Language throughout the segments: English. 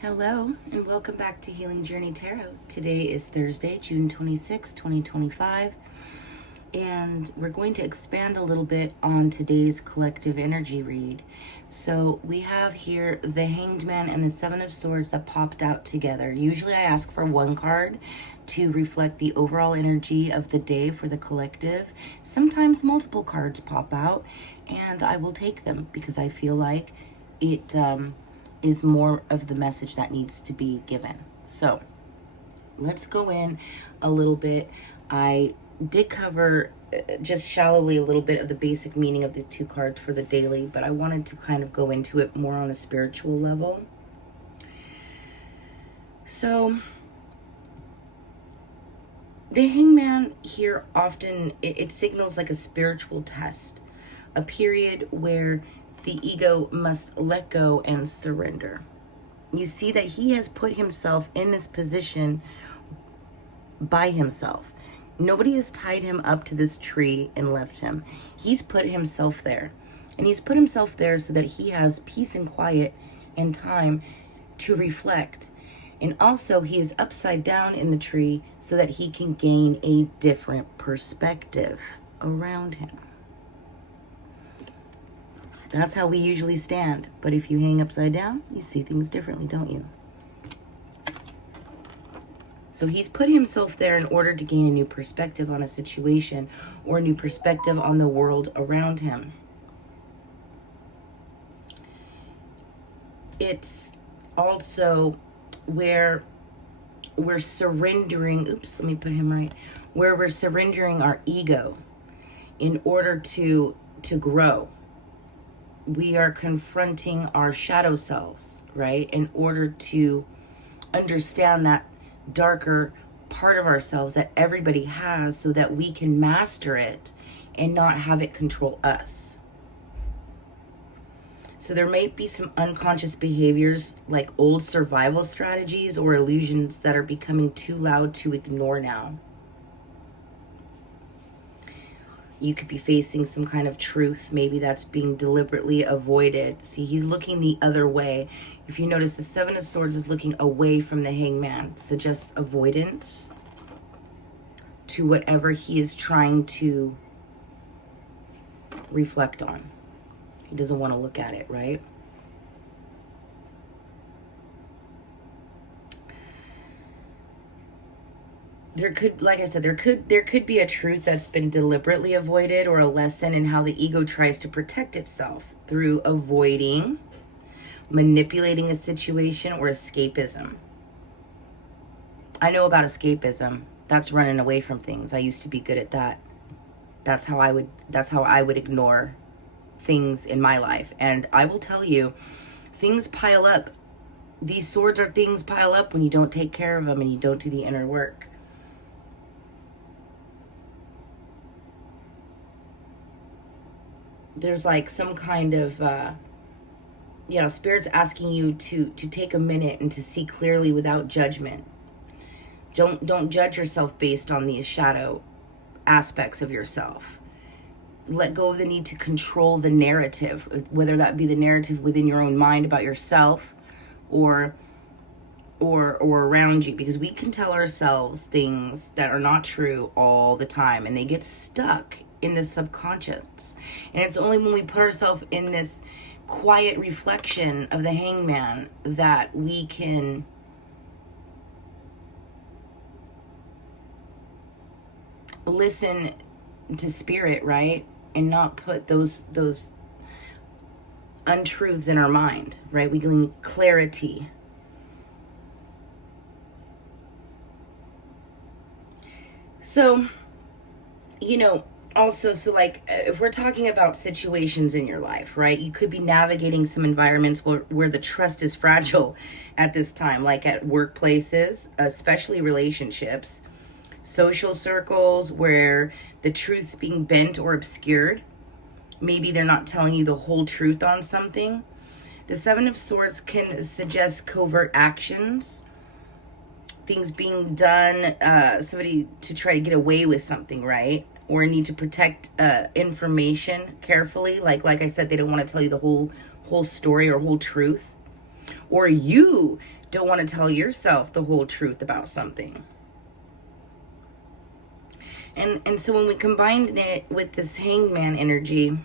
Hello, and welcome back to Healing Journey Tarot. Today is Thursday, June 26, 2025, and we're going to expand a little bit on today's collective energy read. So we have here the Hanged Man and the Seven of Swords that popped out together. Usually I ask for one card to reflect the overall energy of the day for the collective. Sometimes multiple cards pop out, and I will take them because I feel like it is more of the message that needs to be given. So let's go in a little bit. I did cover just shallowly a little bit of the basic meaning of the two cards for the daily, but I wanted to kind of go into it more on a spiritual level. So the Hangman here often, it signals like a spiritual test, a period where the ego must let go and surrender. You see that he has put himself in this position by himself. Nobody has tied him up to this tree and left him. He's put himself there. And he's put himself there so that he has peace and quiet and time to reflect. And also he is upside down in the tree so that he can gain a different perspective around him. That's how we usually stand. But if you hang upside down, you see things differently, don't you? So he's put himself there in order to gain a new perspective on a situation or a new perspective on the world around him. It's also where we're surrendering, let me put him right, where we're surrendering our ego in order to grow. We are confronting our shadow selves, right? In order to understand that darker part of ourselves that everybody has so that we can master it and not have it control us. So there may be some unconscious behaviors like old survival strategies or illusions that are becoming too loud to ignore now. You could be facing some kind of truth. Maybe that's being deliberately avoided. See, he's looking the other way. If you notice, the Seven of Swords is looking away from the Hangman. It suggests avoidance to whatever he is trying to reflect on. He doesn't want to look at it, right? There could, like I said, there could be a truth that's been deliberately avoided or a lesson in how the ego tries to protect itself through avoiding, manipulating a situation, or escapism. I know about escapism. That's running away from things. I used to be good at that. That's how I would ignore things in my life. And I will tell you, things pile up. These swords are things pile up when you don't take care of them and you don't do the inner work. There's like some kind of, Spirit's asking you to take a minute and to see clearly without judgment. Don't judge yourself based on these shadow aspects of yourself. Let go of the need to control the narrative, whether that be the narrative within your own mind about yourself or around you, because we can tell ourselves things that are not true all the time and they get stuck in the subconscious. And it's only when we put ourselves in this quiet reflection of the Hangman that we can listen to spirit, right? And not put those untruths in our mind, right? We gain clarity. So, also, so if we're talking about situations in your life, right, you could be navigating some environments where the trust is fragile at this time, like at workplaces, especially relationships, social circles where the truth's being bent or obscured. Maybe they're not telling you the whole truth on something. The Seven of Swords can suggest covert actions, things being done, somebody to try to get away with something, right? Or need to protect information carefully. Like I said, they don't want to tell you the whole story or whole truth. or you don't want to tell yourself the whole truth about something. And so when we combine it with this hangman energy,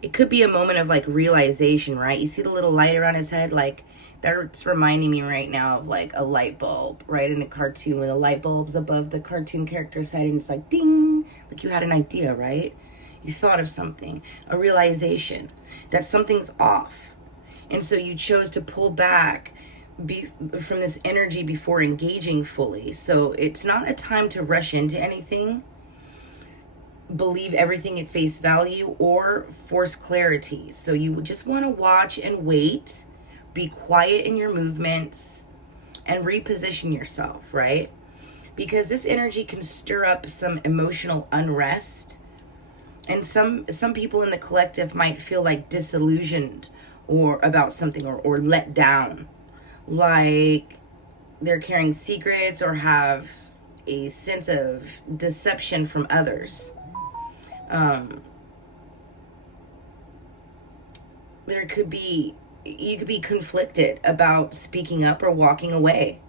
it could be a moment of like realization, right? You see the little light around his head? Like, that's reminding me right now of like a light bulb, right? In a cartoon with the light bulbs above the cartoon character's head, and it's like ding, like you had an idea, right? You thought of something, a realization that something's off. And so you chose to pull back from this energy before engaging fully. So it's not a time to rush into anything, believe everything at face value, or force clarity. So you just want to watch and wait, be quiet in your movements, and reposition yourself, right? Because this energy can stir up some emotional unrest, and some people in the collective might feel like disillusioned or about something, or let down, like they're carrying secrets or have a sense of deception from others. You could be conflicted about speaking up or walking away.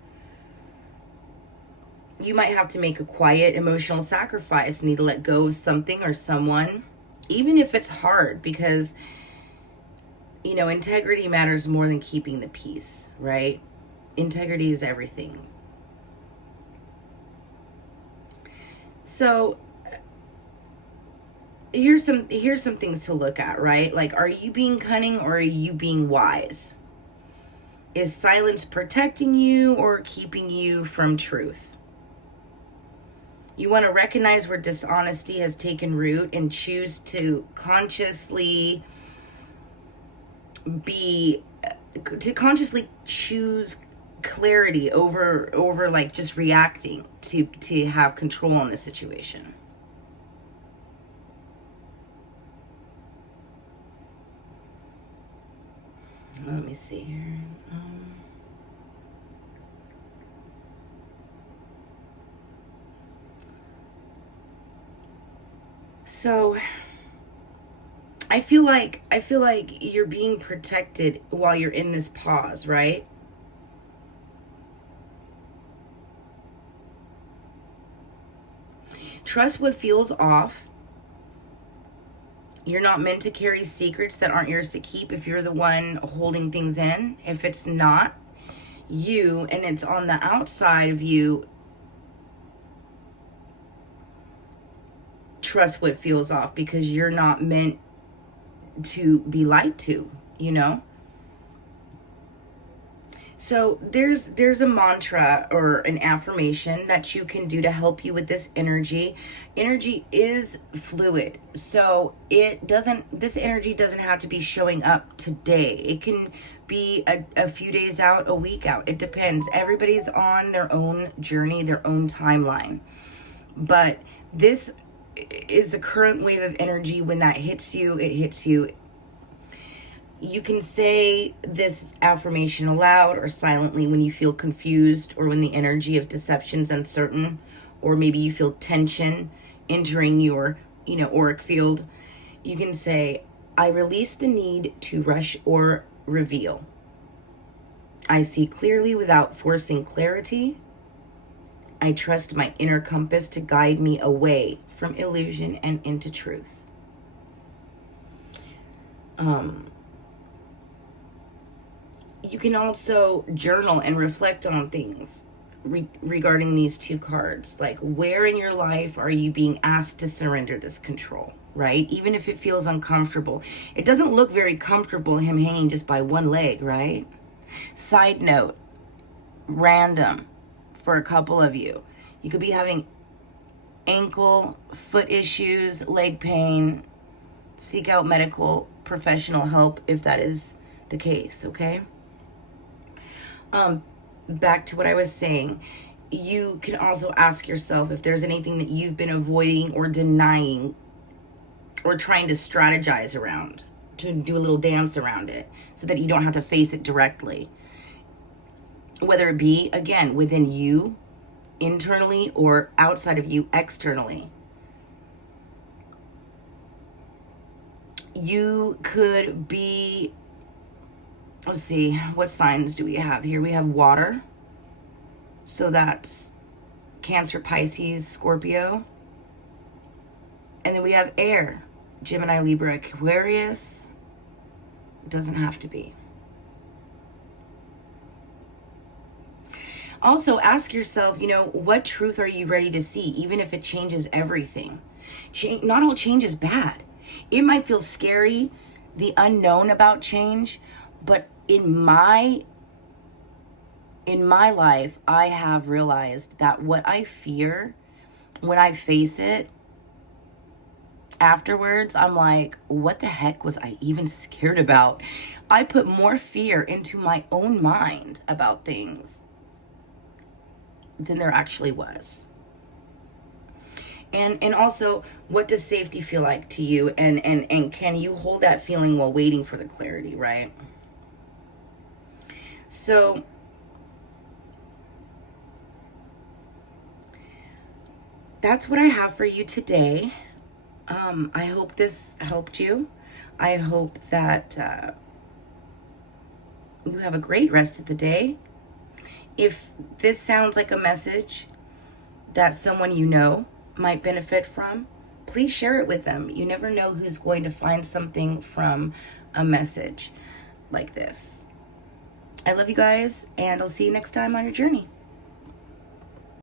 You might have to make a quiet emotional sacrifice, need to let go of something or someone, even if it's hard, because, you know, integrity matters more than keeping the peace, right? Integrity is everything. So here's some things to look at, right? Like, are you being cunning or are you being wise? Is silence protecting you or keeping you from truth? You want to recognize where dishonesty has taken root and choose to consciously choose clarity over like just reacting to have control on the situation. Let me see here. So I feel like you're being protected while you're in this pause, right? Trust what feels off. You're not meant to carry secrets that aren't yours to keep if you're the one holding things in. If it's not you and it's on the outside of you, trust what feels off, because you're not meant to be lied to, you know? So there's a mantra or an affirmation that you can do to help you with this energy. Energy is fluid. So this energy doesn't have to be showing up today. It can be a few days out, a week out. It depends. Everybody's on their own journey, their own timeline. But this is the current wave of energy. When that hits you, it hits you. You can say this affirmation aloud or silently when you feel confused, or when the energy of deception is uncertain, or maybe you feel tension entering your, auric field. You can say, I release the need to rush or reveal. I see clearly without forcing clarity. I trust my inner compass to guide me away from illusion and into truth. You can also journal and reflect on things regarding these two cards. Like, where in your life are you being asked to surrender this control, right? Even if it feels uncomfortable. It doesn't look very comfortable, him hanging just by one leg, right? Side note, random for a couple of you. You could be having ankle, foot issues, leg pain. Seek out medical professional help if that is the case, okay? Back to what I was saying, you can also ask yourself if there's anything that you've been avoiding or denying or trying to strategize around, to do a little dance around it so that you don't have to face it directly. Whether it be, again, within you, internally, or outside of you, externally. You could be let's see, what signs do we have here? We have water. So that's Cancer, Pisces, Scorpio. And then we have air, Gemini, Libra, Aquarius. Doesn't have to be. Also, ask yourself, what truth are you ready to see, even if it changes everything? Not all change is bad. It might feel scary, the unknown about change, but in my life, I have realized that what I fear, when I face it, afterwards, I'm like, what the heck was I even scared about? I put more fear into my own mind about things than there actually was. And also, what does safety feel like to you? And can you hold that feeling while waiting for the clarity, right? So that's what I have for you today. I hope this helped you. I hope that you have a great rest of the day. If this sounds like a message that someone you know might benefit from, please share it with them. You never know who's going to find something from a message like this. I love you guys, and I'll see you next time on your journey.